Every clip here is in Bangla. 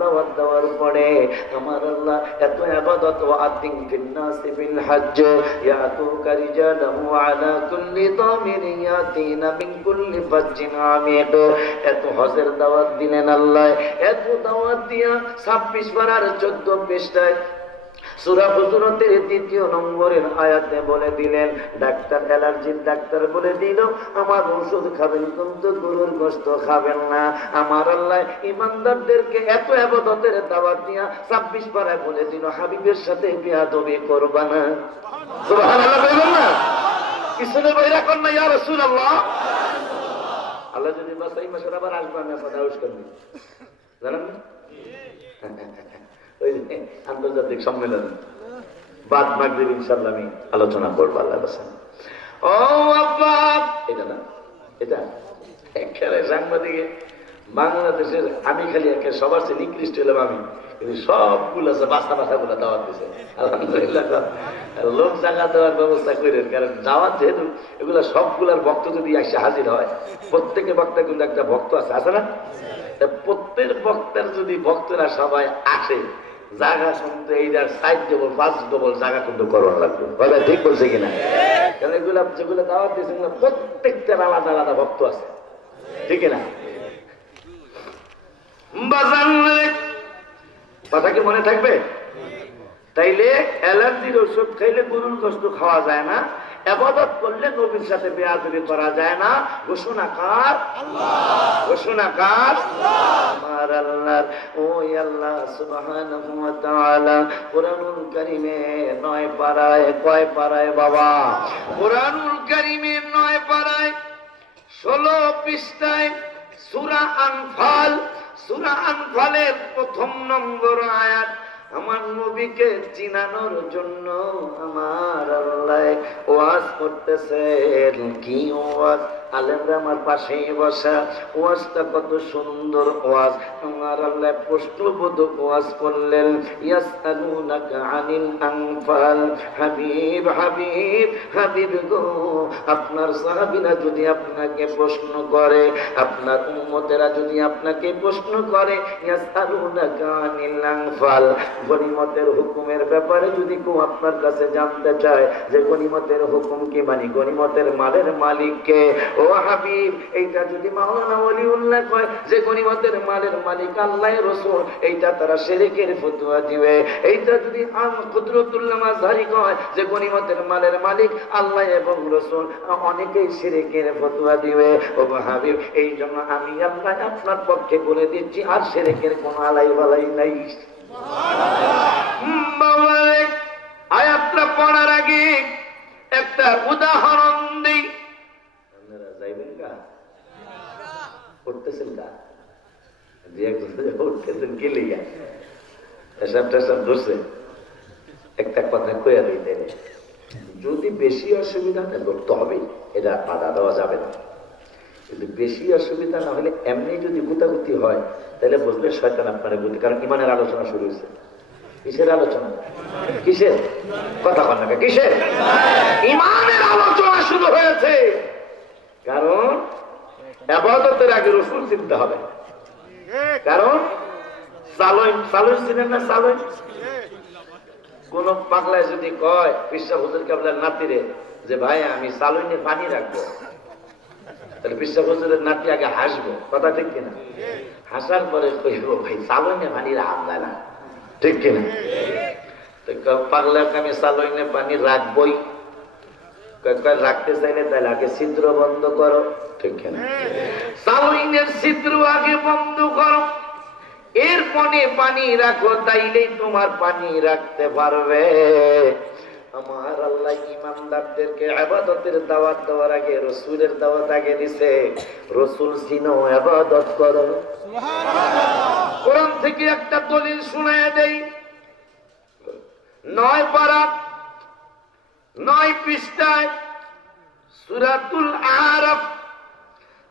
দাওয়াত দেওয়ার পরে আমার আল্লাহ এত ইবাদত ওয়া আযিম ফিন নাসি বিল হজ্জ ইয়াতুকা রিজালান ওয়া আলা কুল্লি দামিরিন ইয়াতিনা মিন কুল্লি ফাজ্জিন আমিক, এত হজের দাওয়াত দিলেন আল্লাহ। এত দাওয়াত দিয়া 26 পারার 14 পৃষ্ঠায় সূরা হুজুরাতের 3 নম্বরের আয়াতে বলে দিলেন, ডাক্তার অ্যালার্জির ডাক্তার বলে দিল আমার ওষুধ খাবেন কিন্তু গরুর গোশত খাবেন না। আমার আল্লাহ ইমানদারদেরকে এত ইবাদতের দাওয়াত দিয়া 26 পারায় বলে দিল হাবিবের সাথে বেয়াদবি করবা না। সুবহানাল্লাহ বলবেন না? কিসনে বইরা কোন না ইয়া রাসূলুল্লাহ। আল্লাহ যদি বাসাই মাসের আবার আসবেন না পদাউস করবেন জানেন না? আন্তর্জাতিক সম্মেলন বাদ মাগরিব ইনশাআল্লাহ আমি আলোচনা করব আল্লাহর কাছে। ও আব্বা, এটা না, এটা একেবারে সাংবাদিকে বাংলাদেশের আমি খালি একে সবার চেয়ে নিকৃষ্ট হলাম আমি, কিন্তু সবগুলো বাসা বাসাগুলো দাওয়াত দিছে আলহামদুলিল্লাহ। লোক জায়গা দেওয়ার ব্যবস্থা করেন, কারণ দাওয়াত যেহেতু এগুলো সবগুলার ভক্ত যদি এসে হাজির হয়, প্রত্যেকের বক্তা কিন্তু একটা ভক্ত আছে, আছে না? প্রত্যেক বক্তার যদি ভক্তরা সবাই আসে জায়গা শুনতে এইটার 4 ডবল 5 ডবল জায়গা কিন্তু করোনা লাগবে। কথা ঠিক বলছে কিনা? কারণ এগুলা যেগুলো দাওয়াত দিয়েছে প্রত্যেকটার আলাদা আলাদা ভক্ত আছে, ঠিক না? কথা কি মনে থাকবে? তাইলে অ্যালার্জির ওষুধ খাইলে গরুর গোশত খাওয়া যায় না, ইবাদত করলে নবীর সাথে বেয়াদবি করা যায় না। ঘোষণাকার আল্লাহ, ঘোষণাকার আমার আল্লাহ। ওই আল্লাহ সুবহানাহু ওয়া তাআলা কুরআনুল কারীমে 9 পারায়, কয় পারায় বাবা? কুরআনুল কারীমে 9 পারায় 16 পৃষ্ঠায় সূরা আনফাল, সূরা আনফালের 1 নম্বর আয়াত আমার নবীকে চিনানোর জন্য আমার আল্লাহ ওয়াজ করতেছেন। কি ওয়াজ? আলেমরা আমার পাশেই বসা, ওয়াজটা কত সুন্দর ওয়াজ। আমার আল্লাহ প্রশ্নবোধক ওয়াজ করলেন, ইয়াসআলুনাকা আনিল আনফাল, হাবিব হাবিব হাবিব গো, আপনার সাহাবীরা যদি আপনাকে প্রশ্ন করে, আপনার উম্মতেরা যদি আপনাকে প্রশ্ন করে, ইয়াসআলুনাকা আনিল আনফাল, গনিমতের হুকুমের ব্যাপারে যদি কেউ আপনার কাছে জানতে চায় যে গনিমতের হুকুম কি, মানে গনিমতের মালের মালিক কে, ও হাবিব এইটা যদি মাওলানা ওলিউল্লাহ কয় যে গনিমতের মালের মালিক আল্লাহ রাসূল, এইটা তারা শিরকের ফতোয়া দিবে। এইটা যদি কুদরতুল্লাহ মাযহারি কয় যে গনিমতের মালের মালিক আল্লাহ এবং রাসূল, অনেকেই শিরকের ফতোয়া দিবে। ও হাবিব এই জন্য আমি আল্লাহ আপনার পক্ষে বলে দিচ্ছি আর শিরকের কোনো আলাই বালাই নাই। আয়াতটা পড়ার আগে একটা উদাহরণ দিই। আপনারা যাইবেন গা? পড়তেছেন গা? যে একজন পড়তেছেন কে লিগা? এসব টেসব ধরছে। একটা কথা কইয়া দিতে, যদি বেশি অসুবিধা হয় ধরতে হবে, এটা বাধা দেওয়া যাবে না। কিন্তু বেশি অসুবিধা না হলে এমনি যদি গুতাগুতি হয় তাহলে বুঝলে শয়তান আপনার গুতি। কারণ ইমানের আলোচনা শুরু হয়েছে। কিসের আলোচনা? কিসের কথা বল না? কিসের? ইমানের আলোচনা শুরু হয়েছে। কারণ ইবাদতের আগে রাসূল চিনতে হবে। কারণ সালই চিনেন না? সালই কোন পাগলায় যদি কয় পিসা হুজুর কেবলার নাতিরে যে ভাই আমি সালইনে পানি রাখবো, তাহলে পিসা হুজুরের নাতি আগে হাসবো। কথা ঠিক কিনা? হাসার পরে কইব ভাই সালইনে পানি রাখা যায় না, ঠিক কিনা? পাগলাকে আমি সালইনে পানি রাখবই, রাখতে চাইলে তাহলে আগে ছিদ্র বন্ধ করো, ঠিক কিনা? সালইনের ছিদ্র আগে বন্ধ করো, এরপরে পানি রাখো, তাইলেই তোমার পানি রাখতে পারবে। আমার আল্লাহ ইমানদারদেরকে ইবাদতের দাওয়াত দেওয়ার আগে রাসূলের দাওয়াত আগে দিছে। রাসূল চিনো, ইবাদত করো। সুবহানাল্লাহ। কোরআন থেকে একটা দলিল শোনায় দেই। 9 পারা 9 পৃষ্ঠায় সূরাতুল আরাফ,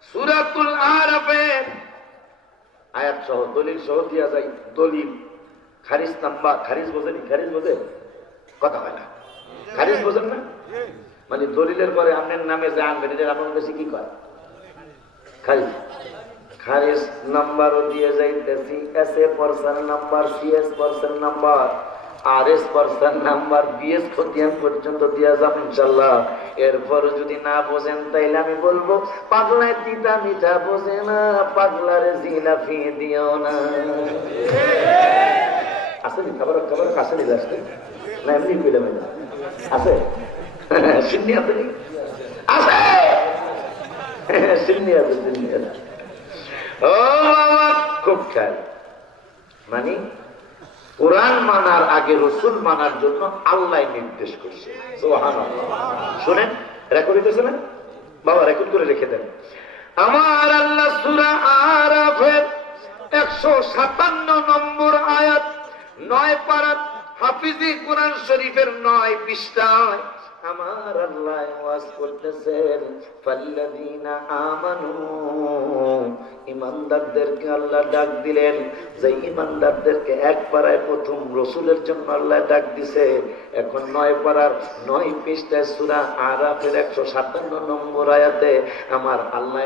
সূরাতুল আরাফের আয়াত সহ দলিল সহ দিয়া যায়। দলিল খারিজ নাম্বার, খারিজ বোঝেনি? খারিজ বোঝে? কথা হয় না। খারিজ বোঝেন না? মানে দলিলের পরে আপনার নামে যে আনবেন, এটা আপনার কাছে কি কয়? খারিজ। হারিস নাম্বারও দিয়ে যাইতেছি, S a person number, CS person number, RS person number, BS খতিয়ান পর্যন্ত দিয়া যাম ইনশাআল্লাহ। এরপর যদি না বোঝেন তাইলে আমি বলবো পাগলায় তিতা মিঠা বোঝে না, পাগলারে জিলাপি দিও না। আসেনি খাবার খাবার কাছে নিয়ে আসতে না, এমনি পেলে না আছে সিন্নি আছে আছে সিন্নি আছে সিন্নি আছে। ও বাবা খুব খেয়াল, মানে কোরআন মানার আগে রসুল মানার জন্য আল্লাহ নির্দেশ করছে। শোনেন, রেকর্ড হইতেছে না বাবা? রেকর্ড করে রেখে দেন। আমার আল্লাহ সূরা আরাফের 157 নম্বর আয়াত 9 পারাত হাফিজি কোরআন শরীফের 9 পৃষ্ঠায় আমার আল্লাহ ওয়াজ করতেছেন, ফাল্লাযীনা আমানু, ঈমানদারদেরকে আল্লাহ ডাক দিলেন। যে ঈমানদারদেরকে এক পারায় প্রথম রসুলের জন্য আল্লাহ ডাক দিছে। এখন 9 পারার 9 পৃষ্ঠায় সূরা আরাফের 157 নম্বর আয়াতে আমার আল্লাহ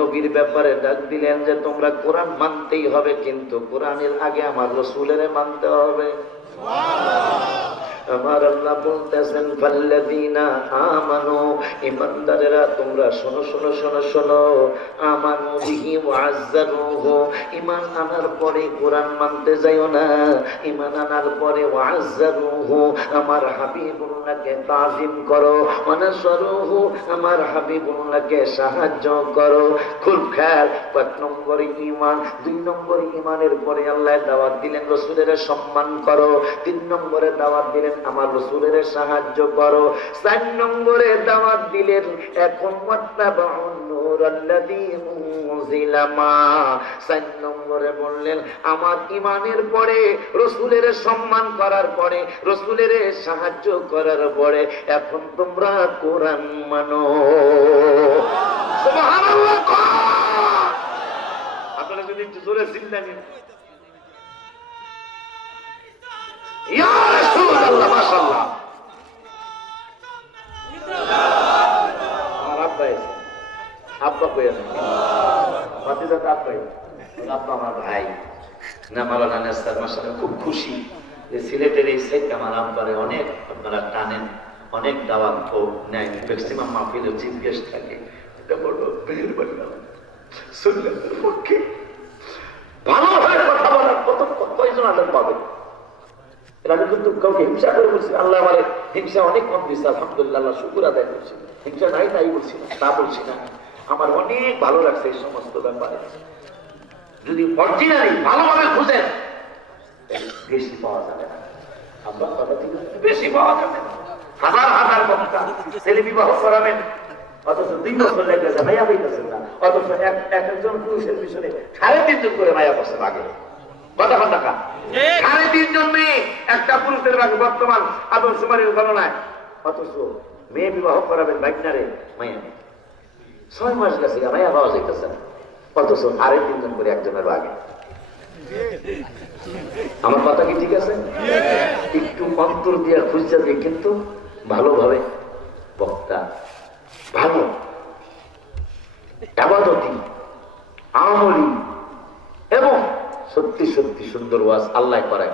নবীর ব্যাপারে ডাক দিলেন যে তোমরা কোরআন মানতেই হবে, কিন্তু কোরআনের আগে আমার রসুলের মানতে হবে। আমার আল্লাহ বলতেছেন ফাল্লাযীনা আমানু, ঈমানদারেরা তোমরা শোনো শোনো শোনো শোনো, আমানু বিহি ওয়া আযযারুহু, ঈমান আনার পরে কোরআন মানতে যাইও না, ঈমান আনার পরে ওয়া আযযারুহু, আমার হাবিবুল্লাহকে তাজিম করো, ওয়া নাসরুহু, আমার হাবিবুল্লাহকে সাহায্য করো। খুব খেয়াল, 1 নম্বরে ঈমান, 2 নম্বরে ঈমানের পরে আল্লাহ দাওয়াত দিলেন রাসূলের সম্মান করো, 3 নম্বরে দাওয়াত দিলেন আমার রাসূলের সাহায্য করো, 4 নম্বরে দাওয়াত দিলেন এখন ওয়াত্তাবাউন নূরাল্লাযী উনজিলা মা, 4 নম্বরে বললেন আমার ঈমানের পরে রাসূলের সম্মান করার পরে রাসূলের সাহায্য করার পরে এখন তোমরা কোরআন মানো। সুবহানাল্লাহ। আপনারা যদি একটু জোরে চিল্লান ইয়া রাসূলুল্লাহ, মাশাআল্লাহ। আমার আব্বা এসে, আব্বা কই আছে? ভাতিজা তো আব্বাই, আব্বা আমার ভাই না, মাওলানা নাসার মাশাআল্লাহ খুব খুশি যে সিলেটের এই সাইড আমার আব্বারে অনেক আপনারা টানেন, অনেক দাওয়াত ও নেয়, ম্যাক্সিমাম মাহফিলে চিফ গেস্ট থাকে। এটা বড় মেহেরবানি সুন্নাতের পক্ষে ভালো হয় কথা বলার কতজন আদর পাবে। আমি কিন্তু কাউকে হিংসা করে বলছি, আল্লাহ আমার হিংসা অনেক কম দিচ্ছে, আলহামদুলিল্লাহ, আল্লাহ শুকর আদায় করছি। হিংসা নাই তাই বলছি না, তা বলছি না, আমার অনেক ভালো লাগছে এই সমস্ত ব্যাপারে। যদি অরিজিনালি ভালোভাবে খুঁজেন বেশি পাওয়া যাবে না, আব্বার কথা ঠিক আছে, বেশি পাওয়া যাবে না। হাজার হাজার বক্তা ছেলে বিবাহ করাবেন, অথচ 2 বছর লেগে যায় মায়া হইতেছেন না, অথচ একজন পুরুষের পিছনে 3.5 জন করে মায়া করছে লাগে। কথা কথা 3.5 জন মেয়ে একটা পুরুষের বাকি বর্তমান আদম সুমারির গণনায়, অথচ মেয়ে বিবাহ করাবেন বাইকনারে মায়া নেই। 6 মাস গেছে মায়া পাওয়া যাইতেছে না, অথচ 3.5 জন করে একজনের বাগে। আমার কথা কি ঠিক আছে? একটু অন্তর দিয়ে খুঁজতে দিয়ে কিন্তু ভালোভাবে বক্তা ভালো ইবাদতি আমলি এবং সত্যি সত্যি সুন্দর ওয়াজ আল্লাহ করায়।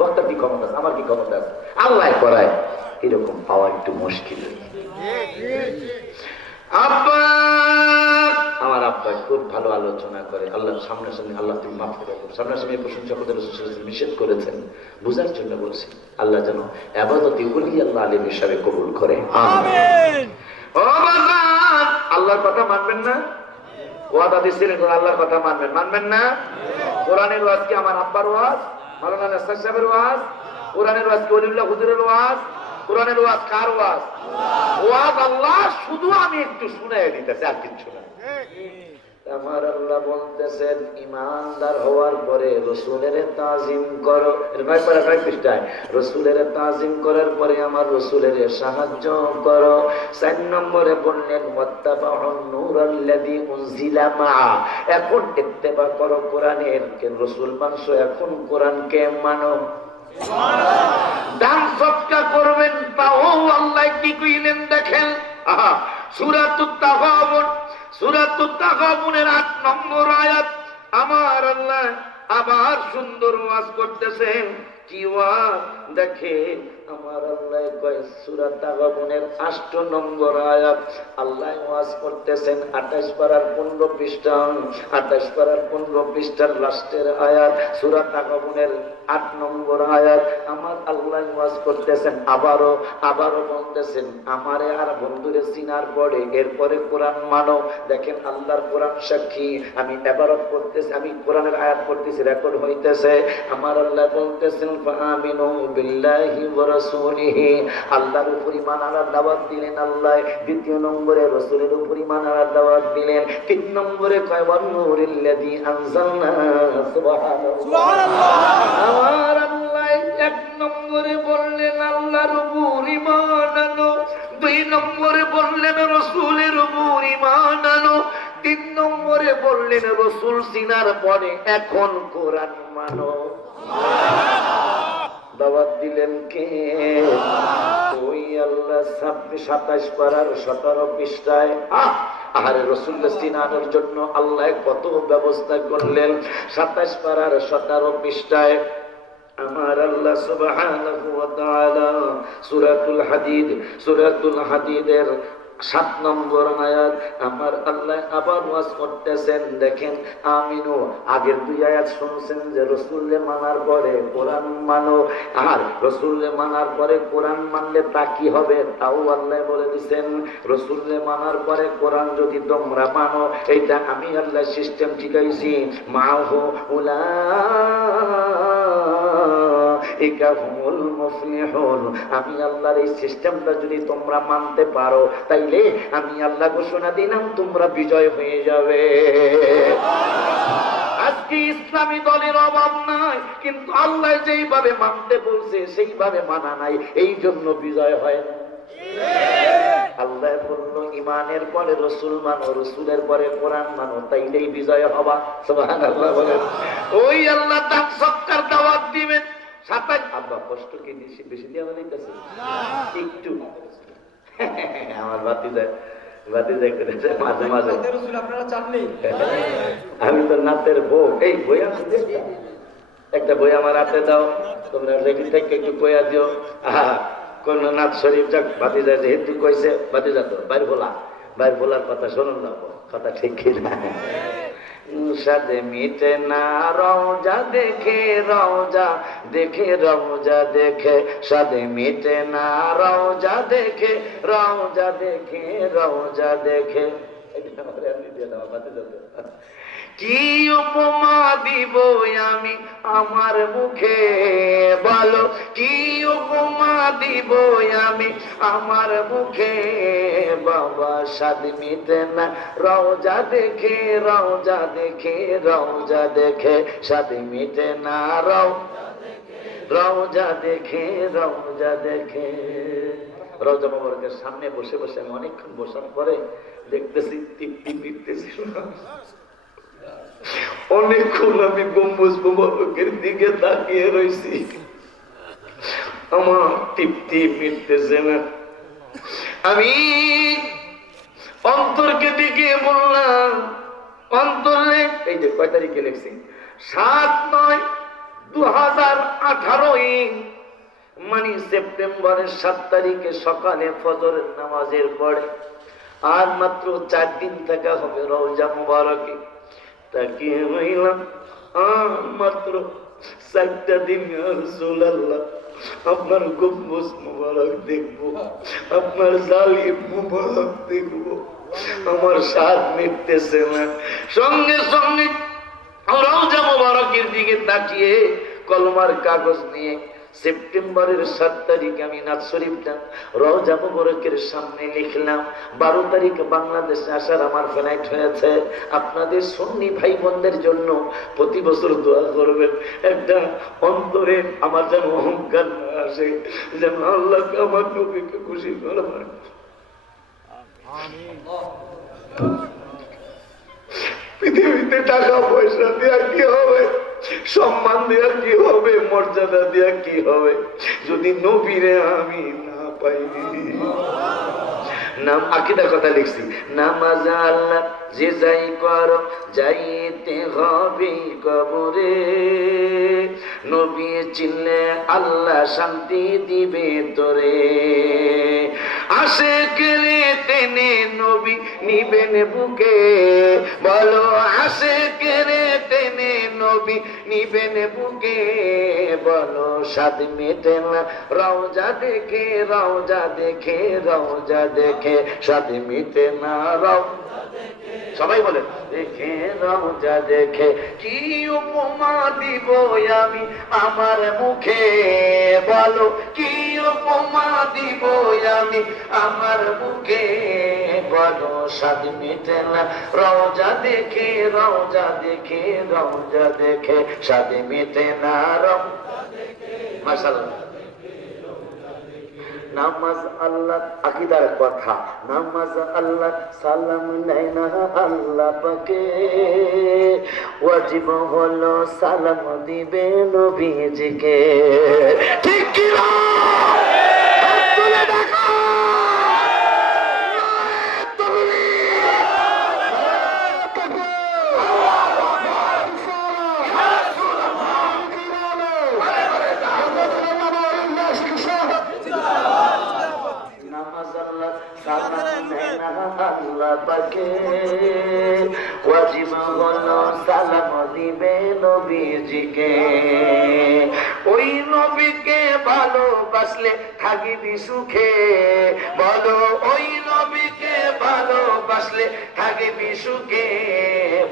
বক্তার কি ক্ষমতা আছে, আমার কি ক্ষমতা আছে, আল্লাহ করায়, এরকম পাওয়া একটু মুশকিল। আব্বা, আমার আব্বা খুব ভালো আলোচনা করে, আল্লাহ সামনাসামনি, আল্লাহ তুমি মাফ করে দাও, সামনাসামনি প্রশংসা করতে নিষেধ করেছেন, বুঝার জন্য বলছি। আল্লাহ যেন ইবাদতি ওলি আল্লাহ আলিম হিসাবে কবুল করে, আমিন। ও বাবা, আল্লাহর কথা মানবেন না? ওয়াদা দিচ্ছিলেন আল্লাহর কথা মানবেন, মানবেন না? কোরআনের ওয়াজ কি আমার আব্বার ওয়াজ, মাওলানা নাসর সাহেবের ওয়াজ? কোরআনের ওয়াজ কি ওলিউল্লাহ হুজুরের ওয়াজ? কোরআনের ওয়াজ কার ওয়াজ? ওয়াজ আল্লাহ, শুধু আমি একটু শুনাই দিতেছি, আর কিছু না। আমার আল্লাহ বলতেছেন ঈমানদার হওয়ার পরে রাসূলের তাজিম করো, এর ভাই পড়া ভাই পৃষ্ঠায়, রাসূলের তাজিম করার পরে আমার রাসূলের সাহায্য করো। 4 নম্বরে বললেন ওয়াত্তাবাউন নূরাল্লাযী উনজিলা মা, এখন ইত্তেবা করো কোরআনের, কে রাসূল মানছো, এখন কোরআনকে মানো। দান সদকা করবেন, তাও আল্লাহ কি কইলেন দেখেন, সূরাতুত তাগাবুন সূরাতুত তাগাবুনের 8 নম্বর আয়াত। আমার আল্লাহ আবার সুন্দর ওয়াজ করতেছেন। কি ওয়াজ দেখে আমার আল্লাহ কয় সূরা তাগাবুনের 8 নম্বর আয়াত। আল্লাহ ওয়াজ করতেছেন 28 পারার 15 পৃষ্ঠা, 28 পারার 15 পৃষ্ঠার লাস্টের আয়াত, সূরা তাগাবুনের 8 নম্বর আয়াত। আমার আল্লাহ ওয়াজ করতেছেন, আবারও বলতেছেন আমারে আর বন্ধুরে চিনার পরে এরপরে কোরআন মানো। দেখেন আল্লাহর কোরআন সাক্ষী। আমি ইবারত করতেছি, আমি কোরআনের আয়াত পড়তেছি, রেকর্ড হইতেছে। আমার আল্লাহ বলতেছেন ফাআমিনু বিল্লাহি ওয়া রাসূলিহি, আল্লাহর উপর ঈমান আনার দাওয়াত দিলেন আল্লাহ। দ্বিতীয় নম্বরে রাসূলের উপর ঈমান আনার দাওয়াত দিলেন। তিন নম্বরে কয় ওয়ান নূরিল্লাযী আনজালনা। সুবহানাল্লাহ। আমার আল্লাহ এক নম্বরে বললেন আল্লাহর উপর ঈমান আনো, দুই নম্বরে বললেন রাসূলের উপর ঈমান আনো, তিন নম্বরে বললেন রাসূল চিনার পরে এখন কোরআন মানো। দাওয়াত দিলেন কে? ওই আল্লাহ। 27 পারার 17 পৃষ্ঠায় আরে রাসূলকে চিনানোর জন্য আল্লাহ কত ব্যবস্থা করলেন। 27 পারার 17 পৃষ্ঠায় আমার আল্লাহ সুবহানাহু ওয়া তাআলা সূরাতুল হাদীদের 7 নম্বর আয়াত আমার আল্লাহ আবার ওয়াজ করতেছেন। দেখেন আমিনু, আগের 2 আয়াত শুনছেন যে রাসূলকে মানার পরে কোরআন মানো, আর রাসূলকে মানার পরে কোরআন মানলে তা কি হবে তাও আল্লাহ বলে দিবেন। রাসূলকে মানার পরে কোরআন যদি তোমরা মানো, এইটা আমি আল্লাহ সিস্টেম ঠিকাইছি। মাহু উলাইকা হুমুল মুফলিহুন, আমি আল্লাহর এই সিস্টেমটা যদি তোমরা মানতে পারো তাইলে আমি আল্লাহ ঘোষণা দিলাম তোমরা বিজয় হয়ে যাবে। আজকে ইসলামী দলের অভাব নাই, কিন্তু আল্লাহ যেইভাবে মানতে বলছে সেইভাবে মানা নাই, এই জন্য বিজয় হয় না। আল্লাহ বলল ঈমানের পরে রাসূল মানো, রাসূলের পরে কোরআন মানো, তাইলেই বিজয় হবা। সুবহানাল্লাহ বলেন। ওই আল্লাহ তাক সক্কার দাওয়াত দিবেন। 27 আব্বা কষ্ট কি বেশি দেওয়া নিতেছে একটু আমার বাতি করেছে মাঝে মাঝে। আমি তো নাতের বউ, এই বই একটা বই আমার হাতে দাও, তোমরা রেডি থেকে একটু কইয়া দিও। কোন নাথ শরীফ যাক বাতিজা যেহেতু কইছে, বাতিজা তো বাইর ভোলার কথা শুনুন না, কথা ঠিক কিনা? সাদে মিটে না রওজা দেখে, রওজা দেখে, রওজা দেখে, সাদে মিটে না রওজা দেখে, রওজা দেখে, রওজা দেখে। কি উপমা দিব আমি আমার মুখে বলো, কি উপমা দিব আমি আমার মুখে, বাবা সাদ মিটে না রওজা দেখে, রওজা দেখে, রওজা দেখে, সাদ মিটে না রওজা দেখে, রওজা দেখে। রওজা মোবারকের সামনে বসে বসে আমি অনেকক্ষণ বসার পরে দেখতেছি তৃপ্তি মিটতেছি। অনেকক্ষণ আমি গম্বুজ মোবারকের দিকে তাকিয়ে রয়েছি, আমার তৃপ্তি মিটতেছে না। আমি অন্তরকে দিকে বললাম, অন্তরে এই যে কয় তারিখে লিখছি 7/9/2018, মানে সেপ্টেম্বরের 7 তারিখে সকালে ফজরের নামাজের পরে আর মাত্র 4 দিন থাকা হবে রওজা মুবারকে। তাকিয়ে রইলাম আর মাত্র 4টা দিন। রাসূলুল্লাহ আপনার গম্বুজ মুবারক দেখবো, আপনার জালিম মুবারক দেখবো, আমার স্বাদ মিটতেছে না। সঙ্গে সঙ্গে রওজা মুবারকের দিকে তাকিয়ে কলমার কাগজ নিয়ে সেপ্টেম্বরের 7 তারিখে আমি নাথ শরীফটা রওজা মুবারকের সামনে লিখলাম। 12 তারিখে বাংলাদেশে আসার আমার ফ্লাইট হয়েছে। আপনাদের সুন্নি ভাই বোনদের জন্য প্রতি বছর দোয়া করবেন, একটা অন্তরে আমার যেন অহংকার না আসে, যেন আল্লাহকে আমার নবীকে খুশি করবেন। পৃথিবীতে টাকা পয়সা দেওয়া কি হবে, সম্মান দেওয়া কি হবে, মর্যাদা দেওয়া কি হবে, যদি নবীরে আমি না পাই। নাম আকীদার কথা লিখছি, নামাজ আল্লাহ যে যাই করো যাইতে হবে কবরে, নবী চিনলে আল্লাহ শান্তি দিবে তোরে, আশিকরে টেনে নবী নিবেন বুকে, বলো আশিকরে টেনে নবী নিবেন বুকে, বলো স্বাদ মেটে না রওজা দেখে, রওজা দেখে, রওজা দেখে, স্বাদ মেটে না রওজা দেখে, সবাই বলে দেখে রওজা দেখে, কি উপমা দিব আমি আমার মুখে, বলো কি উপমা দিব আমি আমার মুখে, বলো স্বাদ মেটে না রওজা দেখে, রওজা দেখে, রওজা দেখে, স্বাদ মেটে না রওজা দেখে। মাশাআল্লাহ, নামাজ আল্লাহ আকীদার কথা, নামাজ আল্লাহ সালাম নেয় না আল্লাহ পাকে, ওয়াজিব হলো সালাম দিবে নবীজিকে, ঠিক কি না? তুলে দেখো আল্লাহ পাকে, ওয়াজিব হলো সালাম দিবে নবীজিকে, ওই নবীকে ভালোবাসলে থাকিবি সুখে, বলো ওই নবীকে ভালোবাসলে থাকিবি সুখে,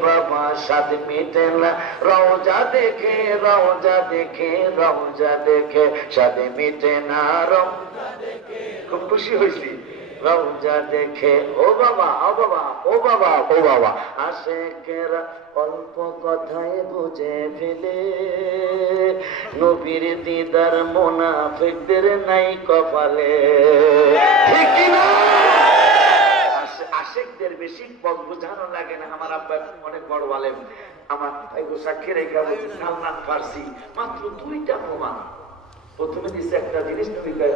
বাবা স্বাদ মেটে না রওজা দেখে, রওজা দেখে, রওজা দেখে, স্বাদ মেটে না রওজা দেখে। খুব খুশি হয়েছি রওজা দেখে, ও বাবা, ও বাবা, ও বাবা, ও বাবা, আশিকেরা অল্প কথায় বুঝে ফেলে, নবীর দিদার মুনাফিকদের নাই কপালে, ঠিক কি না? আশিকদের বেশি বোঝানো লাগে না। আমার আব্বা অনেক বড় আলেম, আমার ভাই সাক্ষী রেখা বলছে সালমান ফার্সি মাত্র 2টা প্রমাণ। প্রথমে দিচ্ছে একটা জিনিস, নবী কয়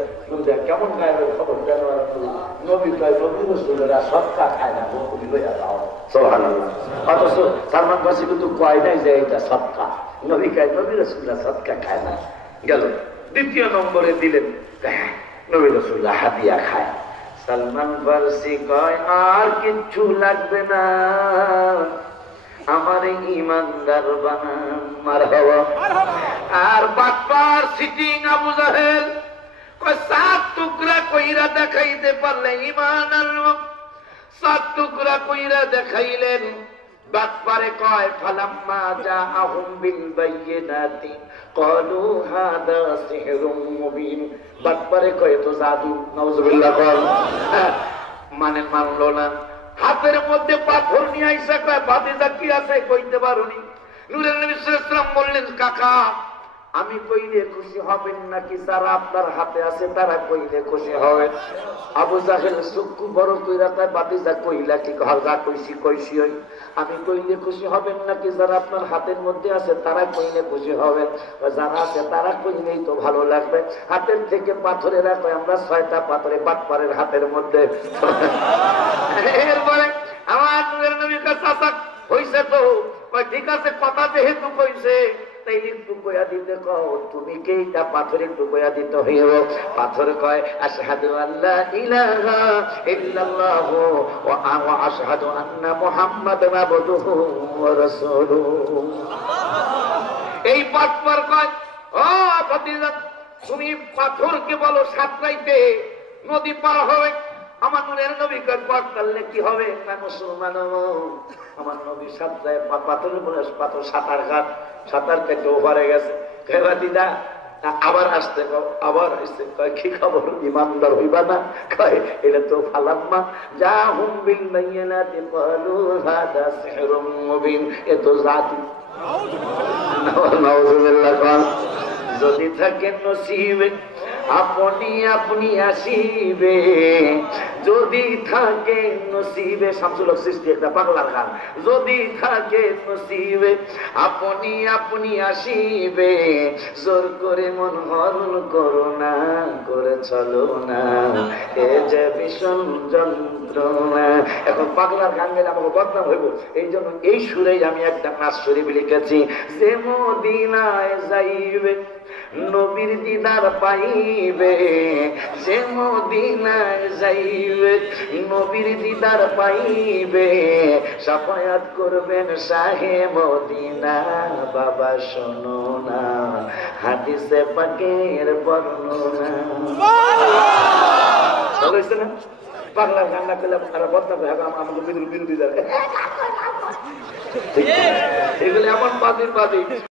কেমন গায়ের খবর জানো, নবী কয় নবী রাসূলরা সদকা খায় না, বকুলি লইয়া দাও, সুবহানাল্লাহ। অথচ সালমান ফার্সি কিন্তু কয় নাই যে এটা সদকা, নবী কয় নবী রাসূলরা সদকা খায় না। গেল দ্বিতীয় নম্বরে দিলেন নবী রাসূলরা হাদিয়া খায়। সালমান ফার্সি কয় আর কিচ্ছু লাগবে না, আমার ইমানদার বানান, মারহাবা। আর বাটপার সিটিং আবু জাহেল কয় 7 টুকরা কইরা দেখাইতে পারলে ঈমান আনলো, 7 টুকরা কইরা দেখাইলেন। বাটপারে কয় ফালাম্মা জাআহুম বিল বাইয়িনাতি ক্বালু হাদা সিহরুম মুবিন, বাটপারে কয় তো জাদু, নাউজুবিল্লাহ কল, মানে মানলো না। হাতের মধ্যে পাথর নিয়ে আইসা কয় ভাতিজা কি আছে কইতে পারোনি। নূরের নবী সাল্লাল্লাহু আলাইহি ওয়াসাল্লাম বললেন কাকা আমি কইলে খুশি হবেন নাকি যারা আপনার হাতে আছে তারা কইলে খুশি হবেন? আবু জাহেল চক্ষু বড় কইরা কয় ভাতিজা কইলা কি? যা কইছি কইছি, আমি কইলে খুশি হবেন নাকি যারা আপনার হাতের মধ্যে আছে তারা কইলে খুশি হবেন? যারা আছে তারা কইলেই তো ভালো লাগবে। হাতের থেকে পাথরে রাখো, আমরা 6টা পাথরে বাটপারের হাতের মধ্যে। এরপরে আমার নূরের নবী কাছে হইছে তো ঠিক আছে, কথা যেহেতু কইছে তাইলে একটু কইয়া দিতে কও, তুমি কে? এটা পাথরে একটু কইয়া দিতে হইব। পাথর কয় আশহাদু আল্লা ইলাহা ইল্লাল্লাহু ওয়া আশহাদু আন্না মুহাম্মাদান আবদুহু ওয়া রাসূলুহু। এই পাথর কয় ও ভাতিজা তুমি পাথরকে বলো সাঁতরাইতে, নদী পার হবে। আমার নূরের নবী কয় পার করলে কি হবে? মুসলমান আমার নবী সাঁতরায় পাথরের বলে পাথর সাঁতার ঘাট, সাঁতার কেটে ওপারে গেছে। দিদা আবার আসতে আবার আসতে কয় কি খবর, ইমানদার হইবা না? কয় এটা তো ফালাম্মা যা হুম বিল বাইয়িনাতি ক্বালু হাদা সিহরুম মুবিন, এ তো জাদু। নাউজুবিল্লাহ। যদি থাকে নসিবে আপনি আপনি আসিবে যদি থাকে নসিবে। শামসুল হক সৃষ্টি একটা পাগলার গান। যদি থাকে নসিবে আপনি আপনি আসিবে, জোর করে মন হরণ করো না, করে চলো না, এ যে ভীষণ যন্ত্রণা। এখন পাগলার গান গেলে আমাকে বদনাম হইব, এই জন্য এই সুরেই আমি একটা নাচ শরীফ লিখেছি। যে মদিনায় যাইবে নবীর দিদার পাইবে, যে মদিনায় যাইবে নবীর দিদার পাইবে, সাফায়াত করবেন শাহে মদিনা। বাবা শোনো না হাদিসে পাকের বর্ণনা। বলেছে না বাংলার গান্না করলে তারা বদনাম হবে, আমাকে বিরোধী যাবে। এগুলো এমন বাদী